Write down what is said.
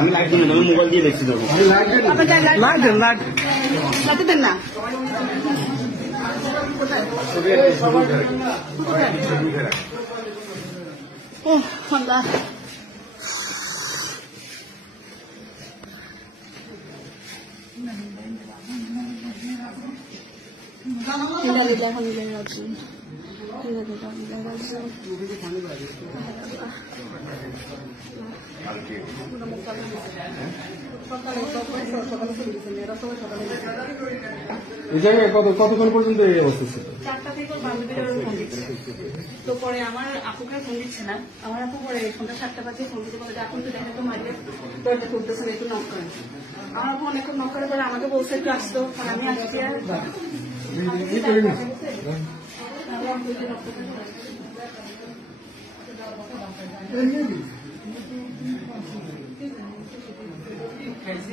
আমি লাইট দিই না, মোবাইল দিয়ে দেখছি তো। লাইট দেন না। ও আল্লাহ, কতক্ষণ পর্যন্ত এই অবস্থা ছিল? 4টা থেকে বান্ধবীরা ফোন দিচ্ছে। তো পরে আমার আপুকে ফোন দিচ্ছে না, আমার আপু পরে সন্ধ্যা 7টা বাজে ফোন দিতে বলে এখন তো দেখা তো মারিয়ে দরজা খুলতেছে না, একটু নক করেন। আমার ফোন এখন নক করার পরে আমাকে বলছে একটু আসতো, আর আমি আসছি। আর খাইছি